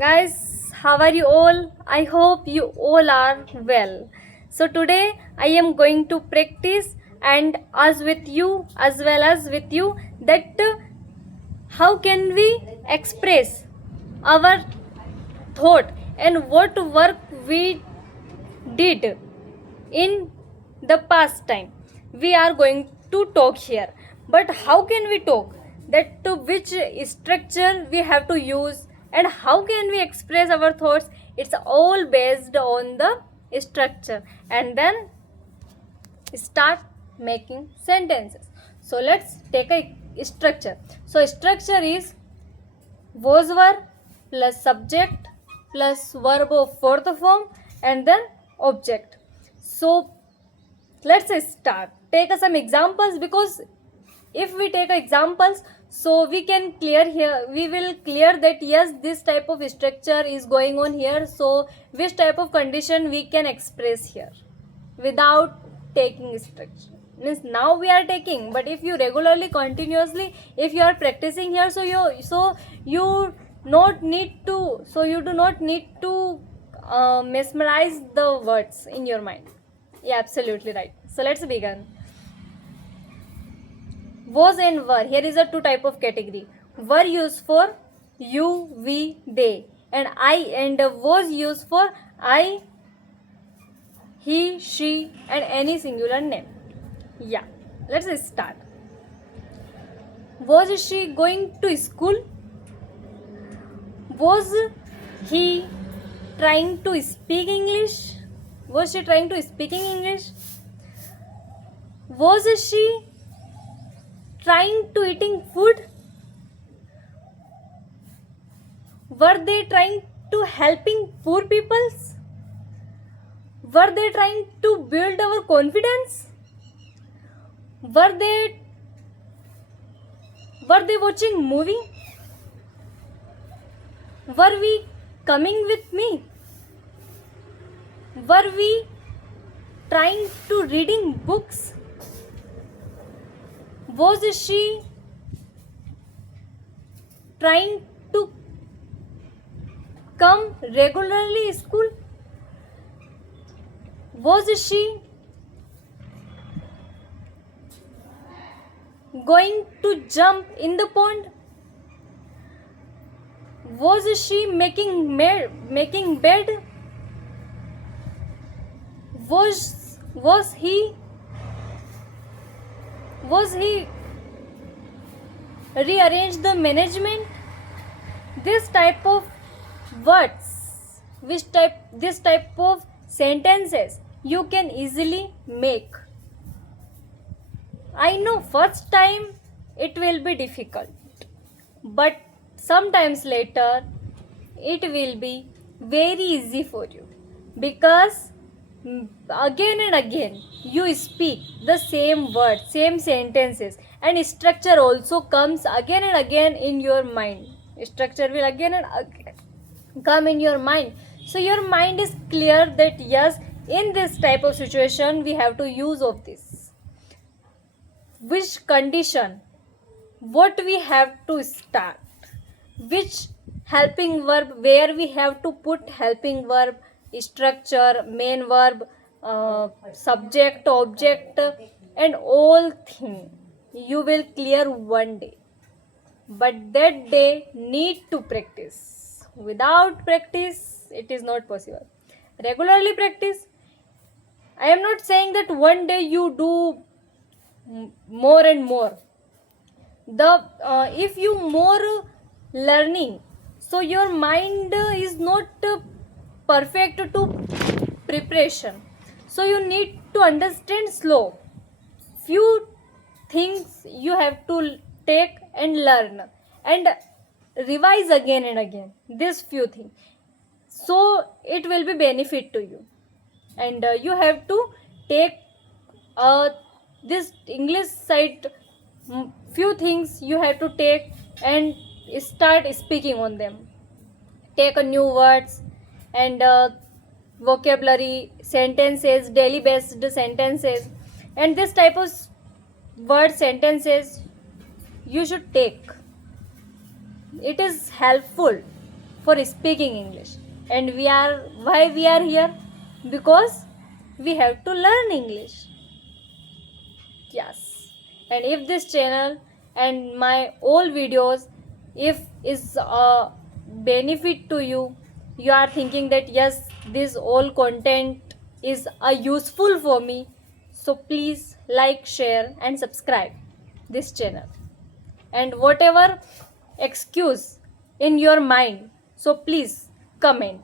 Guys, how are you all? I hope you all are well. So today I am going to practice and as with you as well as with you that how can we express our thought and what work we did in the past time. We are going to talk here, but how can we talk, that to which structure we have to use and how can we express our thoughts? It's all based on the structure, and then start making sentences. So let's take a structure. So structure is was verb plus subject plus verb of fourth form and then object. So let's start. Take some examples, because if we take examples, so we can clear here, we will clear that yes, this type of structure is going on here, so which type of condition we can express here without taking structure. Means now we are taking, but if you regularly continuously if you are practicing here, so you not need to, so you do not need to mesmerize the words in your mind. Yeah, absolutely right. So let's begin. Was and were. Here is a two type of category. Were used for you, we, they, and I, and was used for I, he, she, and any singular name. Yeah, let's start. Was she going to school? Was he trying to speak English? Was she trying to speak in English? Was she trying to eating food? Were they trying to helping poor peoples? Were they trying to build our confidence? Were they watching movie? Were we coming with me? Were we trying to reading books? Was she trying to come regularly school? Was she going to jump in the pond? Was she making bed? Was he rearranged the management? This type of words, this type of sentences you can easily make. I know first time it will be difficult, but sometimes later it will be very easy for you, because again and again you speak the same words, same sentences, and structure also comes again and again in your mind. Structure will again and again come in your mind, so your mind is clear that yes, in this type of situation we have to use of this. Which condition, what we have to start, which helping verb, where we have to put helping verb, structure, main verb, subject, object, and all thing you will clear one day, but that day need to practice. Without practice it is not possible. Regularly practice. I am not saying that one day you do more and more. The if you more learning, so your mind is not perfect to preparation, so you need to understand slow. Few things you have to take and learn and revise again and again, this few things, so it will be benefit to you. And you have to take this English side, few things you have to take and start speaking on them. Take a new words and vocabulary, sentences, daily based sentences, and this type of word sentences you should take. It is helpful for speaking English. And why we are here? Because we have to learn English. Yes. And if this channel and my all videos if is a benefit to you, you are thinking that yes, this all content is useful for me, so please like, share and subscribe this channel. And whatever excuse in your mind, so please comment.